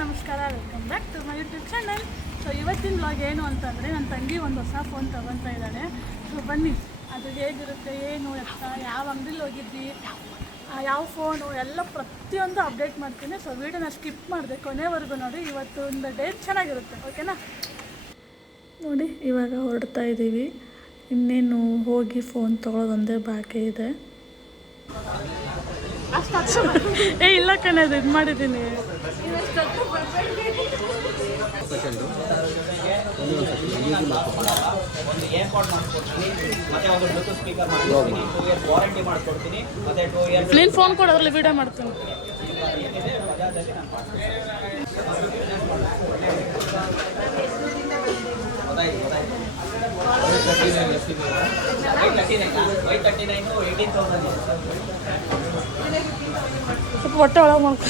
ನಮಸ್ಕಾರ, welcome back to my YouTube channel. So ಇವತ್ತಿನ vlog ಏನು ಅಂತಂದರೆ, ನನ್ನ ತಂಗಿ ಒಂದು ಹೊಸ ಫೋನ್ ತೊಗೊತಾ ಇದ್ದಾಳೆ. ಸೊ ಬನ್ನಿ, ಅದು ಹೇಗಿರುತ್ತೆ, ಏನು ಎತ್ತ, ಯಾವ ಅಂಗಡಿಲಿ ಹೋಗಿದ್ವಿ, ಯಾವ ಫೋನು ಎಲ್ಲ ಪ್ರತಿಯೊಂದು ಅಪ್ಡೇಟ್ ಮಾಡ್ತೀನಿ. ಸೊ ವೀಡಿಯೋನ ಸ್ಕಿಪ್ ಮಾಡಿದೆ, ಕೊನೆವರೆಗೂ ನೋಡಿ. ಇವತ್ತು ಒಂದು ಡೇ ಚೆನ್ನಾಗಿರುತ್ತೆ, ಓಕೆನಾ? ನೋಡಿ, ಇವಾಗ ಹೊರಡ್ತಾ ಇದ್ದೀವಿ. ಇನ್ನೇನು ಹೋಗಿ ಫೋನ್ ತೊಗೊಳೋದೊಂದೇ ಬಾಕಿ ಇದೆ. ಏ ಇಲ್ಲ ಕಣದು, ಇದು ಮಾಡಿದ್ದೀನಿ. ನೀನು ಫೋನ್ ಕೊಡು, ಅದ್ರಲ್ಲಿ ವಿಡಿಯೋ ಮಾಡ್ತೀನಿ. ಸ್ವಲ್ಪ ಹೊಟ್ಟೆ ಒಳಗೆ ಮಾಡ್ಕೊ.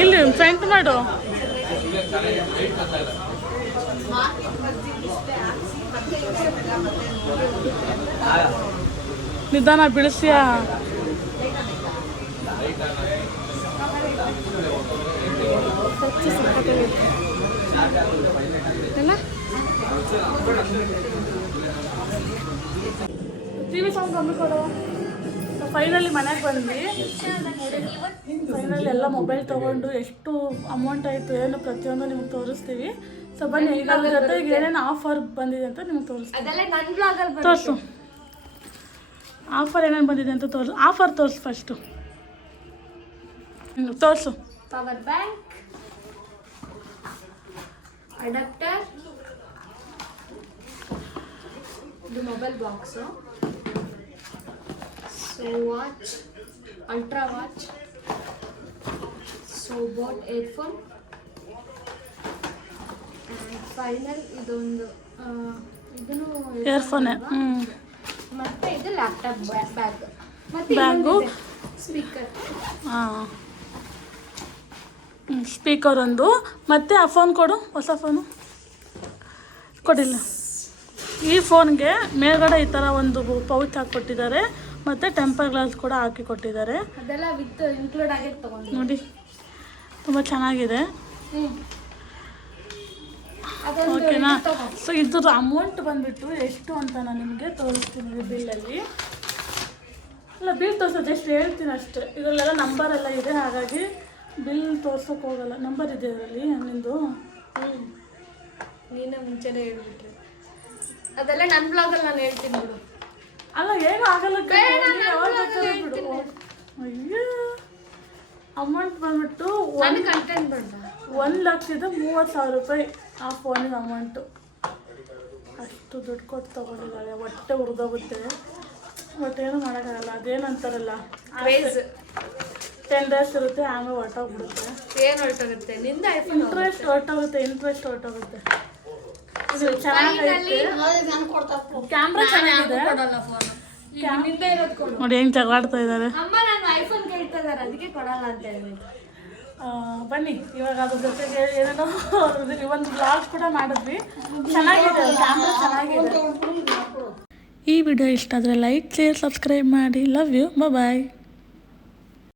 ಇಲ್ಲಿ ಫ್ರಂಟ್ ಮಾಡು. ನಿಧಾನ ಬಿಡಿಸಿಯಾ? ಟಿವಿ ಸಾಂಗ್ ಕಮ್ಮಿ ಕೊಡು. ಫೈನಲಿ ಮನೆಗೆ ಬಂದ್ವಿ. ಫೈನಲಿ ಎಲ್ಲ ಮೊಬೈಲ್ ತೊಗೊಂಡು ಎಷ್ಟು ಅಮೌಂಟ್ ಆಯಿತು ಏನು ಪ್ರತಿಯೊಂದು ನಿಮ್ಗೆ ತೋರಿಸ್ತೀವಿ. ಸೊ ಬನ್ನಿ, ಈಗ ಅದ್ರ ಜೊತೆಗೆ ಏನೇನು ಆಫರ್ ಬಂದಿದೆ ಅಂತ ನಿಮ್ಗೆ ತೋರಿಸ್ತೀವಿ. ತೋರಿಸು, ಆಫರ್ ಏನೇನು ಬಂದಿದೆ ಅಂತ ತೋರಿಸು. ಆಫರ್ ತೋರಿಸು ಫಸ್ಟು, ತೋರಿಸು. ಪವರ್ ಬ್ಯಾಂಕ್, ಅಡಾಪ್ಟರ್, ಇದು mobile box, so watch, ultra watch, so boat earphone, final ಇದೊಂದು ಇದನ್ನು ಇಯರ್ಫೋನ್, ಮತ್ತೆ ಇದು ಲ್ಯಾಪ್ಟಾಪ್ ಬ್ಯಾಗ್, ಮತ್ತೆ ಬ್ಯಾಗು, ಸ್ಪೀಕರ್. ಹಾಂ, ಸ್ಪೀಕರ್ ಒಂದು. ಮತ್ತು ಆ ಫೋನ್ ಕೊಡು, ಹೊಸ ಫೋನು ಕೊಡಿಲ್ಲ. ಈ ಫೋನ್ಗೆ ಮೇಲ್ಗಡೆ ಈ ಥರ ಒಂದು ಪೌಚ್ ಹಾಕಿಕೊಟ್ಟಿದ್ದಾರೆ, ಮತ್ತು ಟೆಂಪರ್ ಗ್ಲಾಸ್ ಕೂಡ ಹಾಕಿ ಕೊಟ್ಟಿದ್ದಾರೆ. ಅದೆಲ್ಲ ವಿತ್ ಇನ್ಕ್ಲೂಡ್ ಆಗಿತ್ತು, ತಗೊಂಡು ನೋಡಿ, ತುಂಬ ಚೆನ್ನಾಗಿದೆ. ಓಕೆನಾ? ಸೊ ಇದ್ರ ಅಮೌಂಟ್ ಬಂದುಬಿಟ್ಟು ಎಷ್ಟು ಅಂತ ನಾನು ನಿಮಗೆ ತೋರಿಸ್ತೀನಿ ಬಿಲ್ಲಲ್ಲಿ. ಇಲ್ಲ, ಬಿಲ್ ತೋರಿಸೋದು ಎಷ್ಟು ಹೇಳ್ತೀನಿ ಅಷ್ಟೇ. ಇದರಲ್ಲೆಲ್ಲ ನಂಬರೆಲ್ಲ ಇದೆ, ಹಾಗಾಗಿ ಬಿಲ್ ತೋರ್ಸೋಕೆ ಹೋಗಲ್ಲ. ನಂಬರ್ ಇದೆ ಇದರಲ್ಲಿ ನಿಂದು. ನೀನು ಮುಂಚೆನೇ ಹೇಳ್ಬಿಟ್ರಿ. ಅದೆಲ್ಲ ನನ್ನ ಬ್ಲಾಗಲ್ಲಿ ನಾನು ಹೇಳ್ತೀನಿ ನೋಡು. ಅಲ್ಲ, ಏನು ಆಗಲ್ಲ, ಬಿಡು. ಅಯ್ಯೋ, ಅಮೌಂಟ್ ಬಂದ್ಬಿಟ್ಟು ಕಂಟೆಂಟ್ ಬೇಡ. 1,30,000 ರೂಪಾಯಿ ಆ ಫೋನಿನ ಅಮೌಂಟು. ಅಷ್ಟು ದುಡ್ಡು ಕೊಟ್ಟು ತೊಗೊಂಡಿದ್ದಾಳೆ. ಹೊಟ್ಟೆ ಉರಿದೋಗುತ್ತೆ, ಬಟ್ ಏನು ಮಾಡೋಕ್ಕಾಗಲ್ಲ. ಅದೇನಂತಾರಲ್ಲ, 10 ಡೇಸ್ ಇರುತ್ತೆ, ಆಮೇಲೆ ಹೊರಟೋಗ್ಬಿಡುತ್ತೆ. ಏನು ಹೊರಟೋಗುತ್ತೆ? ನಿಂದ ಐಫೋನ್ ಇಂಟ್ರೆಸ್ಟ್ ಹೊರಟೋಗುತ್ತೆ. ಇದು ಚೆನ್ನಾಗೈತೆ, ಕ್ಯಾಮ್ರಾ ಚೆನ್ನಾಗಿದೆ. ನೋಡಿ ಹೆಂಗೆ ಜಗಾಡ್ತಾ ಇದ್ದಾರೆ. ಅಮ್ಮ ನಾನು ಐಫೋನ್ ಕೇಳ್ತಾ ಇದ್ದಾರೆ, ಅದಕ್ಕೆ ಕೊಡಲ್ಲ ಅಂತ ಹೇಳ್ಬಿಟ್ಟು. ಬನ್ನಿ, ಇವಾಗ ಅದ್ರ ಜೊತೆಗೆ ಏನೇನೋ ಒಂದು ಬ್ಲಾಗ್ ಕೂಡ ಮಾಡಿದ್ವಿ. ಚೆನ್ನಾಗಿದೆ, ಕ್ಯಾಮ್ರಾ ಚೆನ್ನಾಗಿದೆ. ಈ ವಿಡಿಯೋ ಇಷ್ಟ ಆದರೆ ಲೈಕ್, ಶೇರ್, ಸಬ್ಸ್ಕ್ರೈಬ್ ಮಾಡಿ. Love you, bye.